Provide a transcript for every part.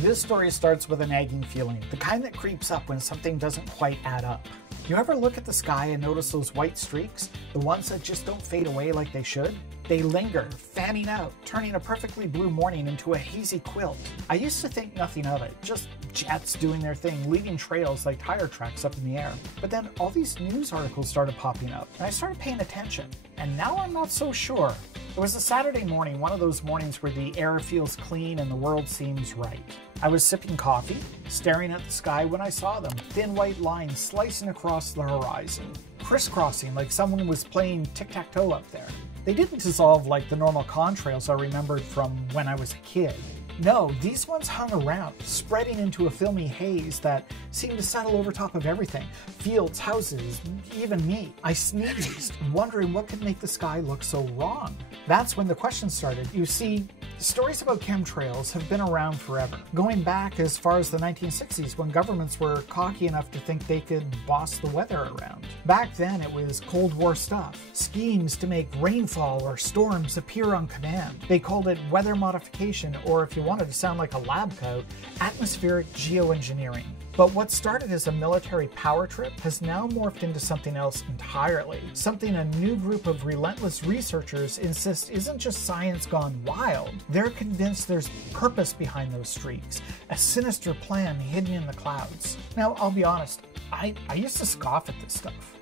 This story starts with a nagging feeling, the kind that creeps up when something doesn't quite add up. You ever look at the sky and notice those white streaks? The ones that just don't fade away like they should? They linger, fanning out, turning a perfectly blue morning into a hazy quilt. I used to think nothing of it, just jets doing their thing, leaving trails like tire tracks up in the air. But then all these news articles started popping up, and I started paying attention. And now I'm not so sure. It was a Saturday morning, one of those mornings where the air feels clean and the world seems right. I was sipping coffee, staring at the sky when I saw them, thin white lines slicing across the horizon, crisscrossing like someone was playing tic-tac-toe up there. They didn't dissolve like the normal contrails I remembered from when I was a kid. No, these ones hung around, spreading into a filmy haze that seemed to settle over top of everything. Fields, houses, even me. I sneezed, wondering what could make the sky look so wrong. That's when the questions started. You see, stories about chemtrails have been around forever, going back as far as the 1960s when governments were cocky enough to think they could boss the weather around. Back then it was Cold War stuff, schemes to make rainfall or storms appear on command. They called it weather modification, or if you wanted to sound like a lab coat, atmospheric geoengineering. But what started as a military power trip has now morphed into something else entirely. Something a new group of relentless researchers insist isn't just science gone wild. They're convinced there's purpose behind those streaks, a sinister plan hidden in the clouds. Now, I'll be honest, I used to scoff at this stuff.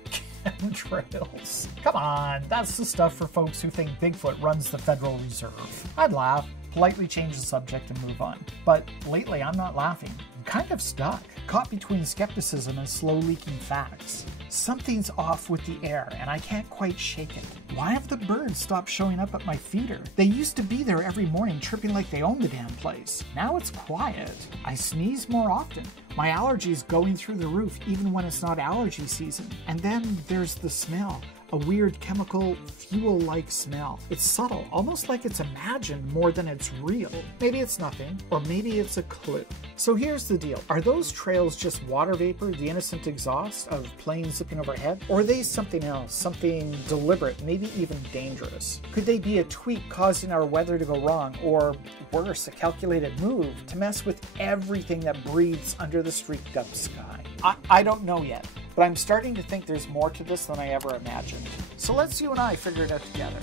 Chemtrails. Come on, that's the stuff for folks who think Bigfoot runs the Federal Reserve. I'd laugh, politely change the subject and move on. But lately I'm not laughing. I'm kind of stuck, caught between skepticism and slow leaking facts. Something's off with the air and I can't quite shake it. Why have the birds stopped showing up at my feeder? They used to be there every morning chirping like they own the damn place. Now it's quiet. I sneeze more often. My allergies going through the roof even when it's not allergy season. And then there's the smell. A weird chemical fuel-like smell. It's subtle, almost like it's imagined more than it's real. Maybe it's nothing, or maybe it's a clue. So here's the deal. Are those trails just water vapor, the innocent exhaust of planes zipping overhead? Or are they something else, something deliberate, maybe even dangerous? Could they be a tweak causing our weather to go wrong, or worse, a calculated move to mess with everything that breathes under the streaked up sky? I don't know yet, but I'm starting to think there's more to this than I ever imagined. So let's you and I figure it out together.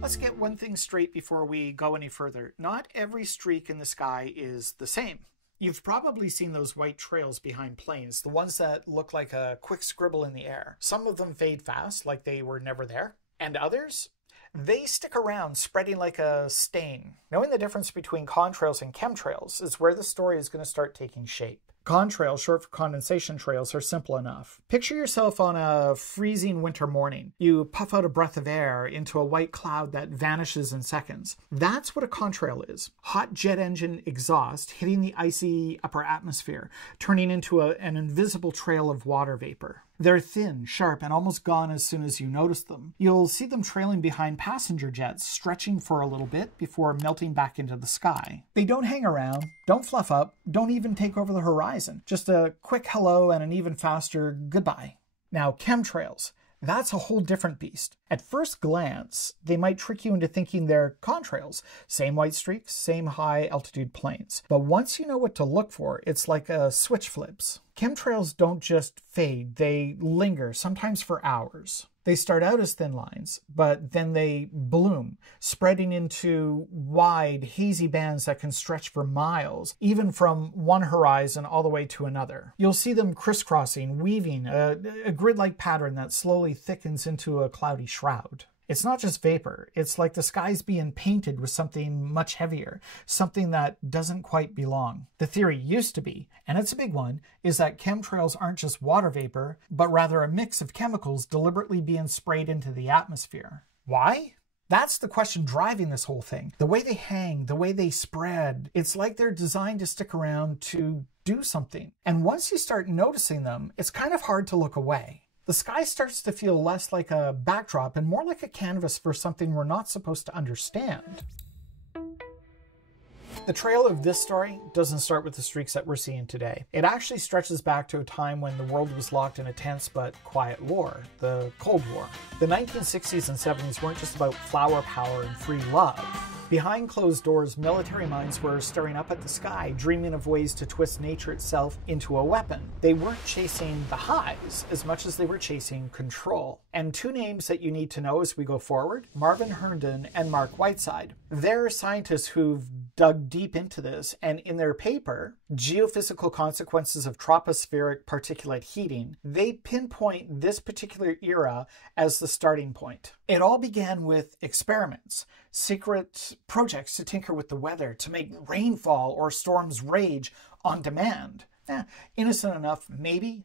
Let's get one thing straight before we go any further. Not every streak in the sky is the same. You've probably seen those white trails behind planes, the ones that look like a quick scribble in the air. Some of them fade fast, like they were never there, and others, they stick around, spreading like a stain. Knowing the difference between contrails and chemtrails is where the story is going to start taking shape. Contrails, short for condensation trails, are simple enough. Picture yourself on a freezing winter morning. You puff out a breath of air into a white cloud that vanishes in seconds. That's what a contrail is. Hot jet engine exhaust hitting the icy upper atmosphere, turning into an invisible trail of water vapor. They're thin, sharp, and almost gone as soon as you notice them. You'll see them trailing behind passenger jets, stretching for a little bit before melting back into the sky. They don't hang around, don't fluff up, don't even take over the horizon. Just a quick hello and an even faster goodbye. Now, chemtrails. That's a whole different beast. At first glance, they might trick you into thinking they're contrails. Same white streaks, same high altitude planes. But once you know what to look for, it's like a switch flips. Chemtrails don't just fade, they linger, sometimes for hours. They start out as thin lines, but then they bloom, spreading into wide, hazy bands that can stretch for miles, even from one horizon all the way to another. You'll see them crisscrossing, weaving, a grid-like pattern that slowly thickens into a cloudy shroud. It's not just vapor, it's like the sky's being painted with something much heavier, something that doesn't quite belong. The theory used to be, and it's a big one, is that chemtrails aren't just water vapor, but rather a mix of chemicals deliberately being sprayed into the atmosphere. Why? That's the question driving this whole thing. The way they hang, the way they spread, it's like they're designed to stick around to do something. And once you start noticing them, it's kind of hard to look away. The sky starts to feel less like a backdrop and more like a canvas for something we're not supposed to understand. The trail of this story doesn't start with the streaks that we're seeing today. It actually stretches back to a time when the world was locked in a tense but quiet war, the Cold War. The 1960s and 70s weren't just about flower power and free love. Behind closed doors, military minds were staring up at the sky, dreaming of ways to twist nature itself into a weapon. They weren't chasing the highs as much as they were chasing control. And two names that you need to know as we go forward, Marvin Herndon and Mark Whiteside. They're scientists who've dug deep into this, and in their paper, Geophysical Consequences of Tropospheric Particulate Heating, they pinpoint this particular era as the starting point. It all began with experiments, secret projects to tinker with the weather, to make rainfall or storms rage on demand. Innocent enough, maybe,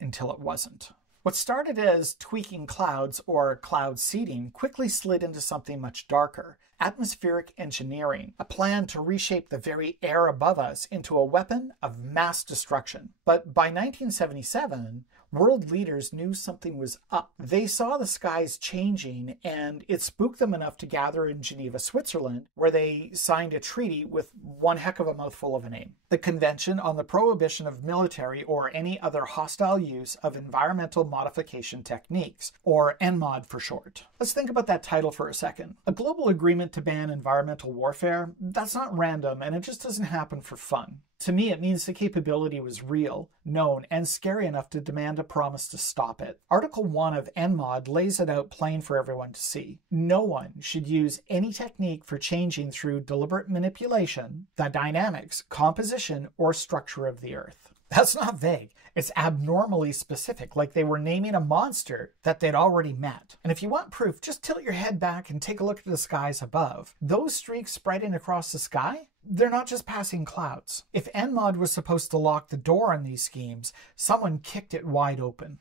until it wasn't. What started as tweaking clouds or cloud seeding quickly slid into something much darker. Atmospheric engineering, a plan to reshape the very air above us into a weapon of mass destruction. But by 1977, world leaders knew something was up. They saw the skies changing, and it spooked them enough to gather in Geneva, Switzerland, where they signed a treaty with one heck of a mouthful of a name. The Convention on the Prohibition of Military or Any Other Hostile Use of Environmental Modification Techniques, or ENMOD for short. Let's think about that title for a second. A global agreement to ban environmental warfare, that's not random, and it just doesn't happen for fun. To me, it means the capability was real, known, and scary enough to demand a promise to stop it. Article 1 of ENMOD lays it out plain for everyone to see. No one should use any technique for changing through deliberate manipulation the dynamics, composition, or structure of the Earth. That's not vague. It's abnormally specific, like they were naming a monster that they'd already met. And if you want proof, just tilt your head back and take a look at the skies above. Those streaks spreading across the sky, they're not just passing clouds. If ENMOD was supposed to lock the door on these schemes, someone kicked it wide open.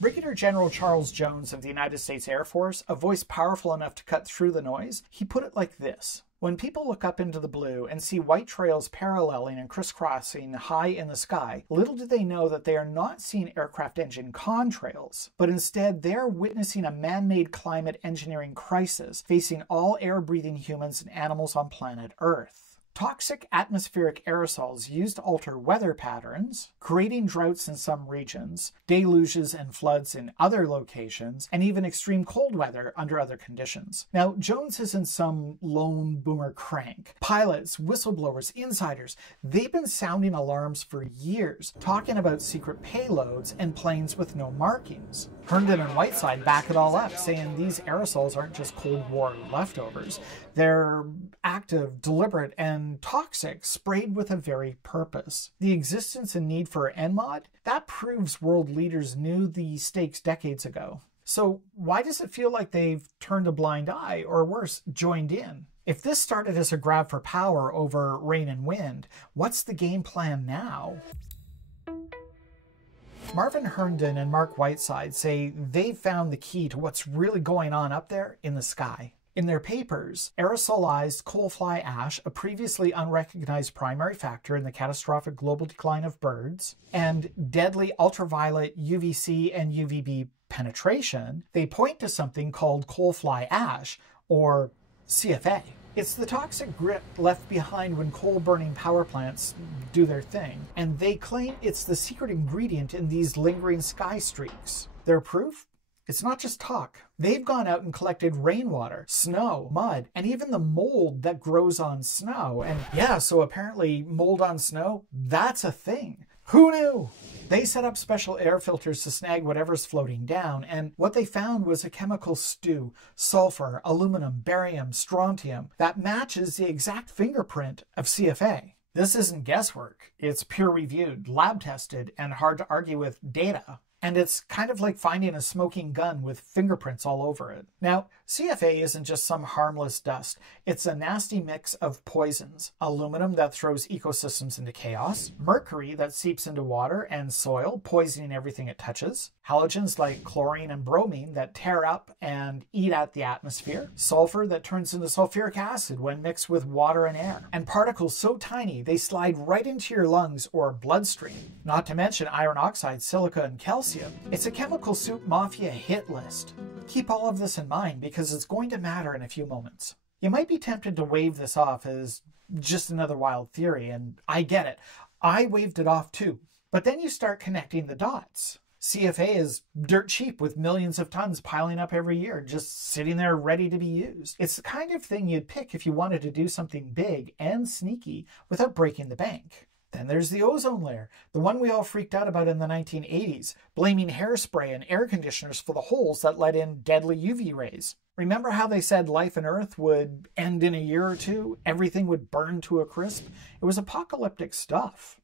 Brigadier General Charles Jones of the United States Air Force, a voice powerful enough to cut through the noise, he put it like this. When people look up into the blue and see white trails paralleling and crisscrossing high in the sky, little do they know that they are not seeing aircraft engine contrails, but instead they are witnessing a man-made climate engineering crisis facing all air-breathing humans and animals on planet Earth. Toxic atmospheric aerosols used to alter weather patterns, creating droughts in some regions, deluges and floods in other locations, and even extreme cold weather under other conditions. Now, Jones isn't some lone boomer crank. Pilots, whistleblowers, insiders, they've been sounding alarms for years, talking about secret payloads and planes with no markings. Herndon and Whiteside back it all up, saying these aerosols aren't just Cold War leftovers. They're active, deliberate, and toxic, sprayed with a very purpose. The existence and need for ENMOD, that proves world leaders knew the stakes decades ago. So why does it feel like they've turned a blind eye, or worse, joined in? If this started as a grab for power over rain and wind, what's the game plan now? Marvin Herndon and Mark Whiteside say they've found the key to what's really going on up there in the sky. In their papers, aerosolized coal fly ash, a previously unrecognized primary factor in the catastrophic global decline of birds, and deadly ultraviolet UVC and UVB penetration, they point to something called coal fly ash, or CFA. It's the toxic grit left behind when coal-burning power plants do their thing, and they claim it's the secret ingredient in these lingering sky streaks. Their proof? It's not just talk. They've gone out and collected rainwater, snow, mud, and even the mold that grows on snow. And yeah, so apparently mold on snow, that's a thing. Who knew? They set up special air filters to snag whatever's floating down, and what they found was a chemical stew, sulfur, aluminum, barium, strontium, that matches the exact fingerprint of CFA. This isn't guesswork. It's peer-reviewed, lab-tested, and hard to argue with data. And it's kind of like finding a smoking gun with fingerprints all over it. Now, CFA isn't just some harmless dust. It's a nasty mix of poisons. Aluminum that throws ecosystems into chaos. Mercury that seeps into water and soil, poisoning everything it touches. Halogens like chlorine and bromine that tear up and eat at the atmosphere. Sulfur that turns into sulfuric acid when mixed with water and air. And particles so tiny they slide right into your lungs or bloodstream. Not to mention iron oxide, silica, and calcium. It's a chemical soup mafia hit list. Keep all of this in mind because it's going to matter in a few moments. You might be tempted to wave this off as just another wild theory, and I get it. I waved it off too. But then you start connecting the dots. CFA is dirt cheap with millions of tons piling up every year, just sitting there ready to be used. It's the kind of thing you'd pick if you wanted to do something big and sneaky without breaking the bank. Then there's the ozone layer, the one we all freaked out about in the 1980s, blaming hairspray and air conditioners for the holes that let in deadly UV rays. Remember how they said life on Earth would end in a year or two? Everything would burn to a crisp? It was apocalyptic stuff.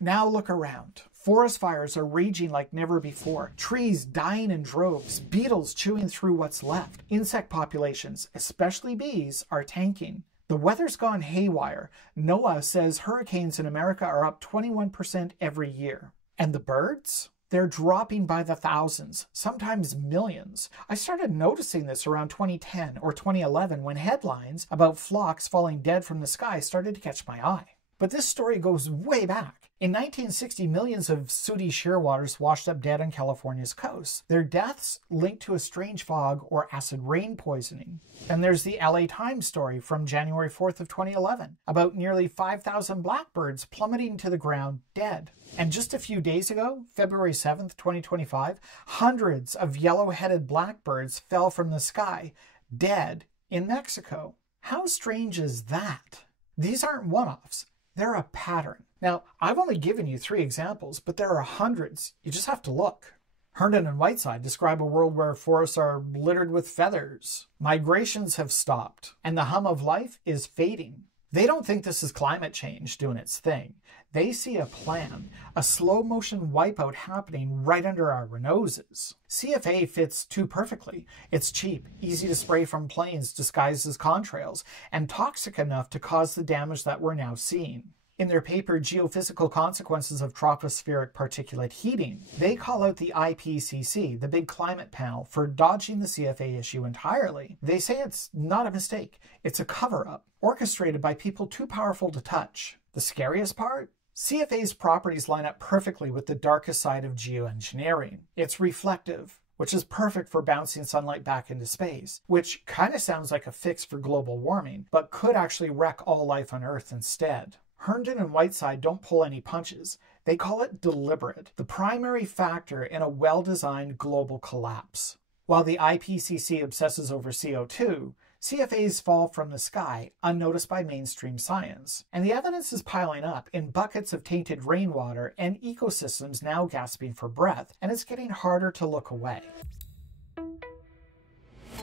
Now look around. Forest fires are raging like never before. Trees dying in droves, beetles chewing through what's left. Insect populations, especially bees, are tanking. The weather's gone haywire. NOAA says hurricanes in America are up 21% every year. And the birds? They're dropping by the thousands, sometimes millions. I started noticing this around 2010 or 2011 when headlines about flocks falling dead from the sky started to catch my eye. But this story goes way back. In 1960, millions of sooty shearwaters washed up dead on California's coast. Their deaths linked to a strange fog or acid rain poisoning. And there's the LA Times story from January 4th of 2011 about nearly 5,000 blackbirds plummeting to the ground dead. And just a few days ago, February 7th, 2025, hundreds of yellow-headed blackbirds fell from the sky, dead, in Mexico. How strange is that? These aren't one-offs. They're a pattern. Now, I've only given you 3 examples, but there are hundreds. You just have to look. Herndon and Whiteside describe a world where forests are littered with feathers. Migrations have stopped, and the hum of life is fading. They don't think this is climate change doing its thing. They see a plan, a slow-motion wipeout happening right under our noses. CFA fits too perfectly. It's cheap, easy to spray from planes disguised as contrails, and toxic enough to cause the damage that we're now seeing. In their paper, Geophysical Consequences of Tropospheric Particulate Heating, they call out the IPCC, the big climate panel, for dodging the CFA issue entirely. They say it's not a mistake. It's a cover-up, orchestrated by people too powerful to touch. The scariest part? CFA's properties line up perfectly with the darkest side of geoengineering. It's reflective, which is perfect for bouncing sunlight back into space, which kind of sounds like a fix for global warming, but could actually wreck all life on Earth instead. Herndon and Whiteside don't pull any punches. They call it deliberate, the primary factor in a well-designed global collapse. While the IPCC obsesses over CO2, CFAs fall from the sky unnoticed by mainstream science. And the evidence is piling up in buckets of tainted rainwater and ecosystems now gasping for breath, and it's getting harder to look away.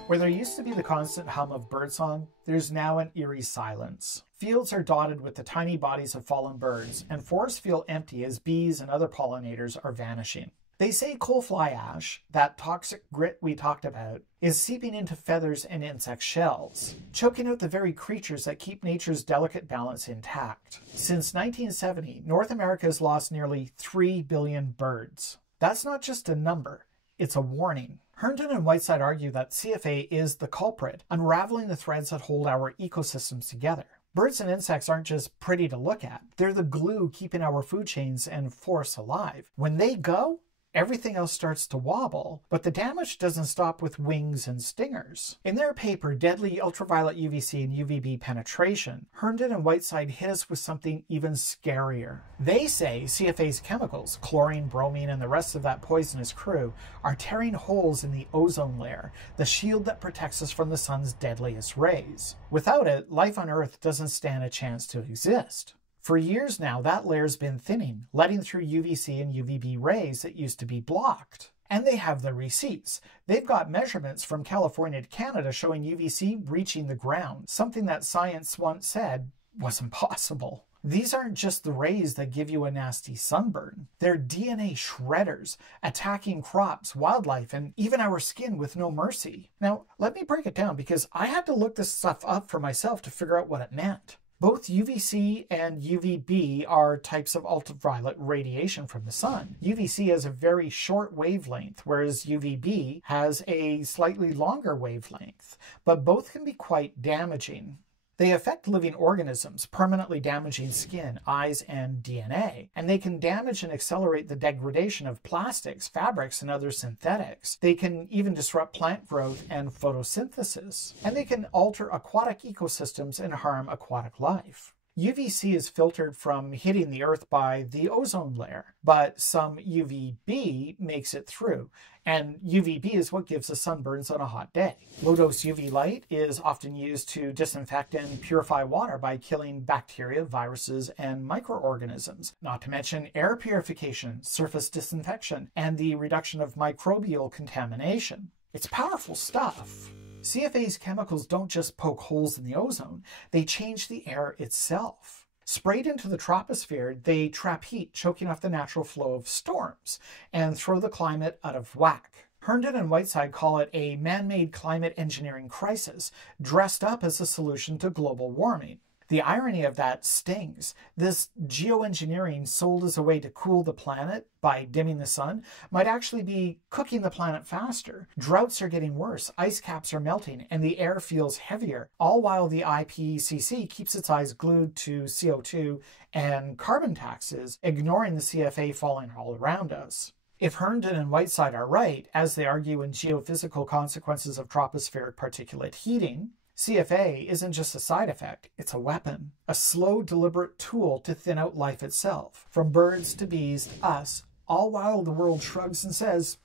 Where there used to be the constant hum of birdsong, there's now an eerie silence. Fields are dotted with the tiny bodies of fallen birds, and forests feel empty as bees and other pollinators are vanishing. They say coal fly ash, that toxic grit we talked about, is seeping into feathers and insect shells, choking out the very creatures that keep nature's delicate balance intact. Since 1970, North America has lost nearly 3 billion birds. That's not just a number, it's a warning. Herndon and Whiteside argue that CFA is the culprit, unraveling the threads that hold our ecosystems together. Birds and insects aren't just pretty to look at. They're the glue keeping our food chains and forests alive. When they go, everything else starts to wobble, but the damage doesn't stop with wings and stingers. In their paper, Deadly Ultraviolet UVC and UVB Penetration, Herndon and Whiteside hit us with something even scarier. They say CFA's chemicals, chlorine, bromine, and the rest of that poisonous crew, are tearing holes in the ozone layer, the shield that protects us from the sun's deadliest rays. Without it, life on Earth doesn't stand a chance to exist. For years now, that layer's been thinning, letting through UVC and UVB rays that used to be blocked. And they have the receipts. They've got measurements from California to Canada showing UVC reaching the ground, something that science once said was impossible. These aren't just the rays that give you a nasty sunburn. They're DNA shredders, attacking crops, wildlife, and even our skin with no mercy. Now, let me break it down because I had to look this stuff up for myself to figure out what it meant. Both UVC and UVB are types of ultraviolet radiation from the sun. UVC has a very short wavelength, whereas UVB has a slightly longer wavelength, but both can be quite damaging. They affect living organisms, permanently damaging skin, eyes, and DNA. And they can damage and accelerate the degradation of plastics, fabrics, and other synthetics. They can even disrupt plant growth and photosynthesis. And they can alter aquatic ecosystems and harm aquatic life. UVC is filtered from hitting the Earth by the ozone layer, but some UVB makes it through, and UVB is what gives us sunburns on a hot day. Low-dose UV light is often used to disinfect and purify water by killing bacteria, viruses, and microorganisms, not to mention air purification, surface disinfection, and the reduction of microbial contamination. It's powerful stuff. CFA's chemicals don't just poke holes in the ozone, they change the air itself. Sprayed into the troposphere, they trap heat, choking off the natural flow of storms, and throw the climate out of whack. Herndon and Whiteside call it a man-made climate engineering crisis, dressed up as a solution to global warming. The irony of that stings. This geoengineering sold as a way to cool the planet by dimming the sun might actually be cooking the planet faster. Droughts are getting worse, ice caps are melting, and the air feels heavier, all while the IPCC keeps its eyes glued to CO2 and carbon taxes, ignoring the CFA falling all around us. If Herndon and Whiteside are right, as they argue in Geophysical Consequences of Tropospheric Particulate Heating, CFA isn't just a side effect, it's a weapon. A slow, deliberate tool to thin out life itself. From birds to bees to us, all while the world shrugs and says,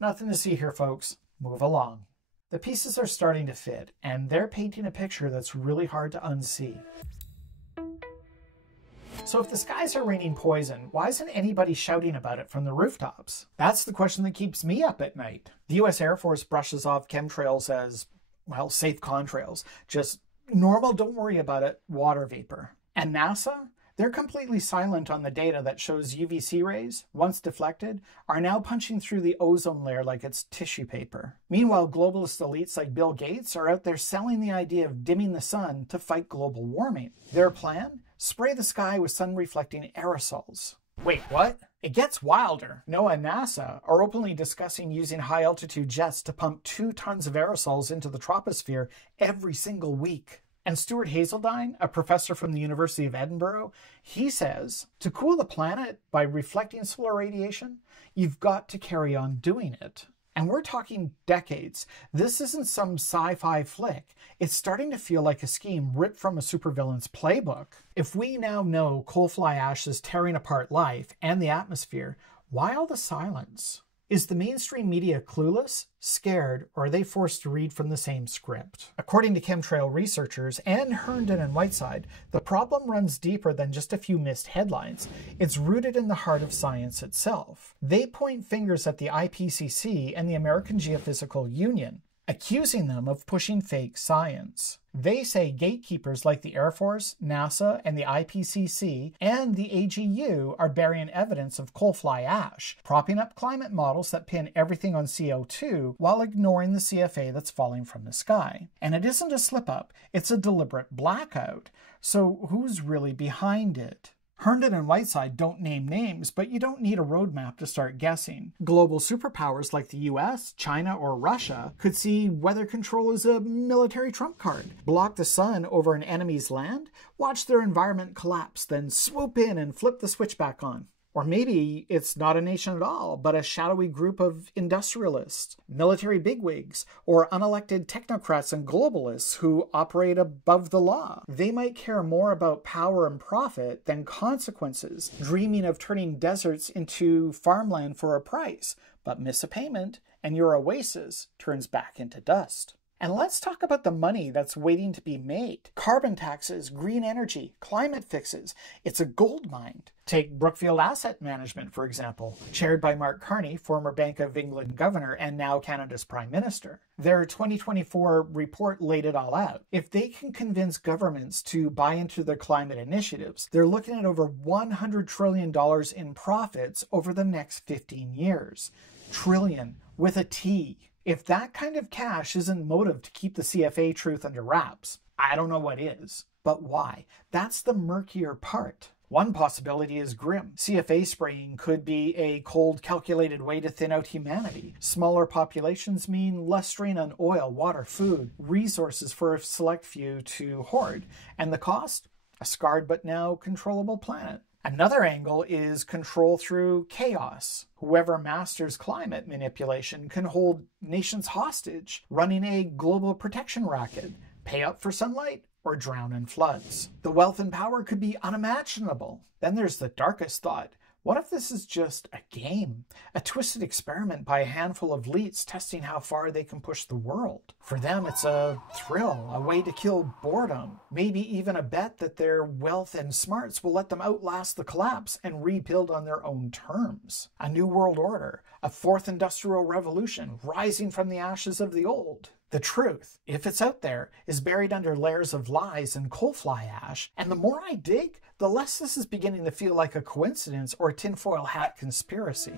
nothing to see here, folks. Move along. The pieces are starting to fit, and they're painting a picture that's really hard to unsee. So if the skies are raining poison, why isn't anybody shouting about it from the rooftops? That's the question that keeps me up at night. The US Air Force brushes off chemtrails as, well, safe contrails. Just normal, don't worry about it, water vapor. And NASA? They're completely silent on the data that shows UVC rays, once deflected, are now punching through the ozone layer like it's tissue paper. Meanwhile, globalist elites like Bill Gates are out there selling the idea of dimming the sun to fight global warming. Their plan? Spray the sky with sun-reflecting aerosols. Wait, what? It gets wilder. NOAA and NASA are openly discussing using high-altitude jets to pump 2 tons of aerosols into the troposphere every single week. And Stuart Hazeldine, a professor from the University of Edinburgh, he says, to cool the planet by reflecting solar radiation, you've got to carry on doing it. And we're talking decades. This isn't some sci-fi flick. It's starting to feel like a scheme ripped from a supervillain's playbook. If we now know coal fly ash is tearing apart life and the atmosphere, why all the silence? Is the mainstream media clueless, scared, or are they forced to read from the same script? According to chemtrail researchers and Herndon and Whiteside, the problem runs deeper than just a few missed headlines. It's rooted in the heart of science itself. They point fingers at the IPCC and the American Geophysical Union, accusing them of pushing fake science. They say gatekeepers like the Air Force, NASA, and the IPCC and the AGU are burying evidence of coal fly ash, propping up climate models that pin everything on CO2 while ignoring the CFA that's falling from the sky. And it isn't a slip-up, it's a deliberate blackout. So who's really behind it? Herndon and Whiteside don't name names, but you don't need a roadmap to start guessing. Global superpowers like the US, China, or Russia could see weather control as a military trump card. Block the sun over an enemy's land, watch their environment collapse, then swoop in and flip the switch back on. Or maybe it's not a nation at all, but a shadowy group of industrialists, military bigwigs, or unelected technocrats and globalists who operate above the law. They might care more about power and profit than consequences, dreaming of turning deserts into farmland for a price, but miss a payment and your oasis turns back into dust. And let's talk about the money that's waiting to be made. Carbon taxes, green energy, climate fixes. It's a gold mine. Take Brookfield Asset Management, for example, chaired by Mark Carney, former Bank of England governor and now Canada's Prime Minister. Their 2024 report laid it all out. If they can convince governments to buy into their climate initiatives, they're looking at over $100 trillion in profits over the next 15 years. Trillion with a T. If that kind of cash isn't motive to keep the CFA truth under wraps, I don't know what is. But why? That's the murkier part. One possibility is grim. CFA spraying could be a cold, calculated way to thin out humanity. Smaller populations mean less strain on oil, water, food, resources for a select few to hoard. And the cost? A scarred but now controllable planet. Another angle is control through chaos. Whoever masters climate manipulation can hold nations hostage, running a global protection racket, pay up for sunlight or drown in floods. The wealth and power could be unimaginable. Then there's the darkest thought. What if this is just a game? A twisted experiment by a handful of elites testing how far they can push the world. For them, it's a thrill, a way to kill boredom. Maybe even a bet that their wealth and smarts will let them outlast the collapse and rebuild on their own terms. A new world order, a fourth industrial revolution, rising from the ashes of the old. The truth, if it's out there, is buried under layers of lies and coal fly ash, and the more I dig, the less this is beginning to feel like a coincidence or a tinfoil hat conspiracy.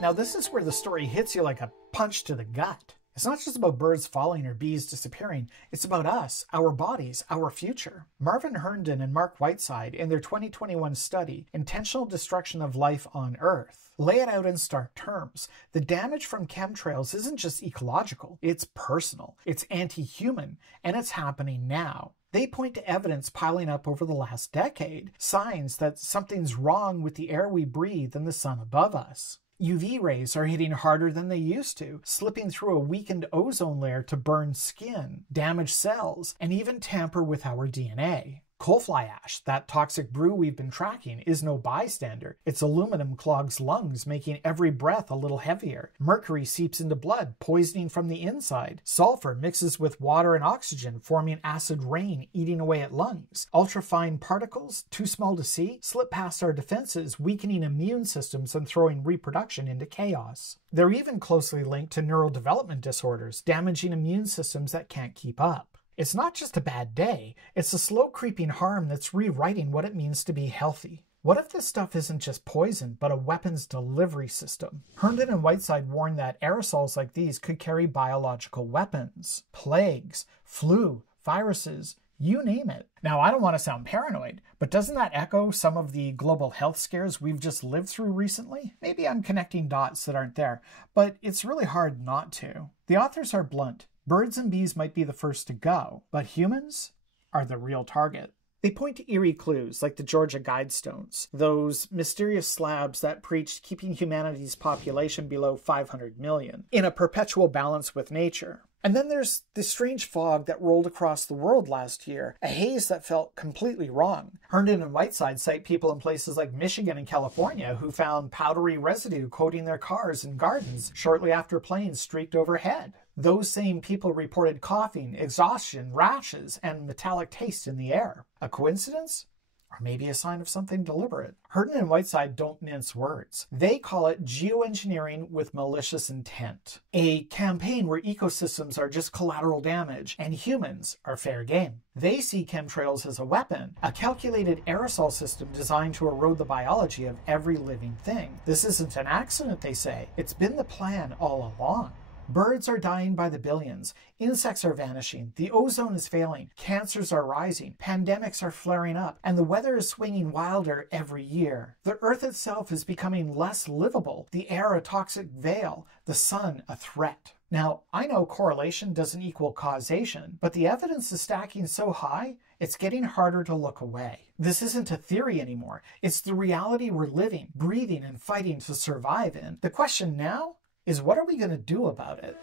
Now this is where the story hits you like a punch to the gut. It's not just about birds falling or bees disappearing, it's about us, our bodies, our future. Marvin Herndon and Mark Whiteside, in their 2021 study, Intentional Destruction of Life on Earth, lay it out in stark terms. The damage from chemtrails isn't just ecological, it's personal, it's anti-human, and it's happening now. They point to evidence piling up over the last decade, signs that something's wrong with the air we breathe and the sun above us. UV rays are hitting harder than they used to, slipping through a weakened ozone layer to burn skin, damage cells, and even tamper with our DNA. Coal fly ash, that toxic brew we've been tracking, is no bystander. Its aluminum clogs lungs, making every breath a little heavier. Mercury seeps into blood, poisoning from the inside. Sulfur mixes with water and oxygen, forming acid rain, eating away at lungs. Ultrafine particles, too small to see, slip past our defenses, weakening immune systems and throwing reproduction into chaos. They're even closely linked to neurodevelopment disorders, damaging immune systems that can't keep up. It's not just a bad day, it's a slow creeping harm that's rewriting what it means to be healthy. What if this stuff isn't just poison, but a weapons delivery system? Herndon and Whiteside warn that aerosols like these could carry biological weapons. Plagues, flu, viruses, you name it. Now, I don't want to sound paranoid, but doesn't that echo some of the global health scares we've just lived through recently? Maybe I'm connecting dots that aren't there, but it's really hard not to. The authors are blunt. Birds and bees might be the first to go, but humans are the real target. They point to eerie clues like the Georgia Guidestones, those mysterious slabs that preached keeping humanity's population below 500 million, in a perpetual balance with nature. And then there's this strange fog that rolled across the world last year, a haze that felt completely wrong. Herndon and Whiteside cite people in places like Michigan and California who found powdery residue coating their cars and gardens shortly after planes streaked overhead. Those same people reported coughing, exhaustion, rashes, and metallic taste in the air. A coincidence? Or maybe a sign of something deliberate. Herndon and Whiteside don't mince words. They call it geoengineering with malicious intent. A campaign where ecosystems are just collateral damage and humans are fair game. They see chemtrails as a weapon, a calculated aerosol system designed to erode the biology of every living thing. This isn't an accident, they say. It's been the plan all along. Birds are dying by the billions, insects are vanishing, the ozone is failing, cancers are rising, pandemics are flaring up, and the weather is swinging wilder every year. The Earth itself is becoming less livable, the air a toxic veil, the sun a threat. Now, I know correlation doesn't equal causation, but the evidence is stacking so high, it's getting harder to look away. This isn't a theory anymore, it's the reality we're living, breathing, and fighting to survive in. The question now is, what are we going to do about it?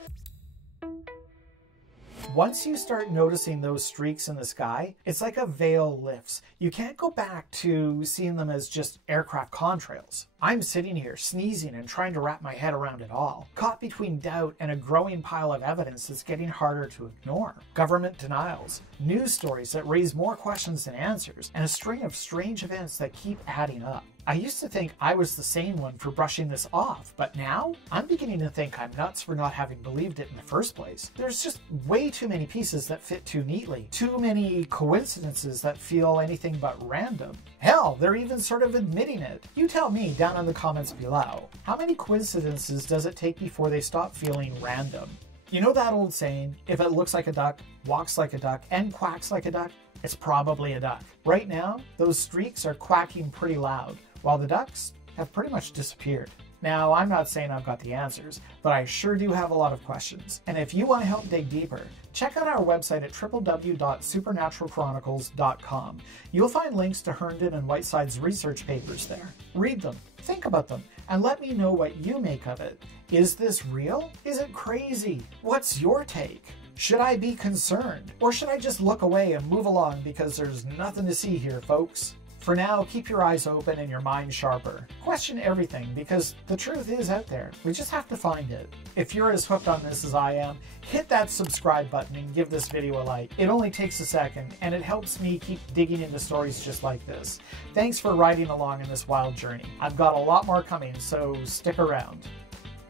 Once you start noticing those streaks in the sky, it's like a veil lifts. You can't go back to seeing them as just aircraft contrails. I'm sitting here sneezing and trying to wrap my head around it all, caught between doubt and a growing pile of evidence that's getting harder to ignore. Government denials, news stories that raise more questions than answers, and a string of strange events that keep adding up. I used to think I was the sane one for brushing this off, but now I'm beginning to think I'm nuts for not having believed it in the first place. There's just way too many pieces that fit too neatly, too many coincidences that feel anything but random. Hell, they're even sort of admitting it. You tell me down in the comments below, how many coincidences does it take before they stop feeling random? You know that old saying, if it looks like a duck, walks like a duck, and quacks like a duck, it's probably a duck. Right now, those streaks are quacking pretty loud, while the ducks have pretty much disappeared. Now, I'm not saying I've got the answers, but I sure do have a lot of questions. And if you want to help dig deeper, check out our website at www.supernaturalchronicles.com. You'll find links to Herndon and Whiteside's research papers there. Read them, think about them, and let me know what you make of it. Is this real? Is it crazy? What's your take? Should I be concerned? Or should I just look away and move along because there's nothing to see here, folks? For now, keep your eyes open and your mind sharper. Question everything, because the truth is out there. We just have to find it. If you're as hooked on this as I am, hit that subscribe button and give this video a like. It only takes a second, and it helps me keep digging into stories just like this. Thanks for riding along in this wild journey. I've got a lot more coming, so stick around.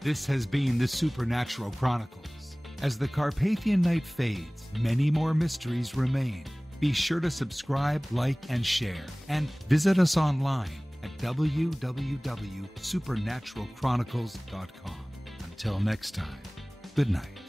This has been the Supernatural Chronicles. As the Carpathian night fades, many more mysteries remain. Be sure to subscribe, like, and share. And visit us online at www.supernaturalchronicles.com. Until next time, good night.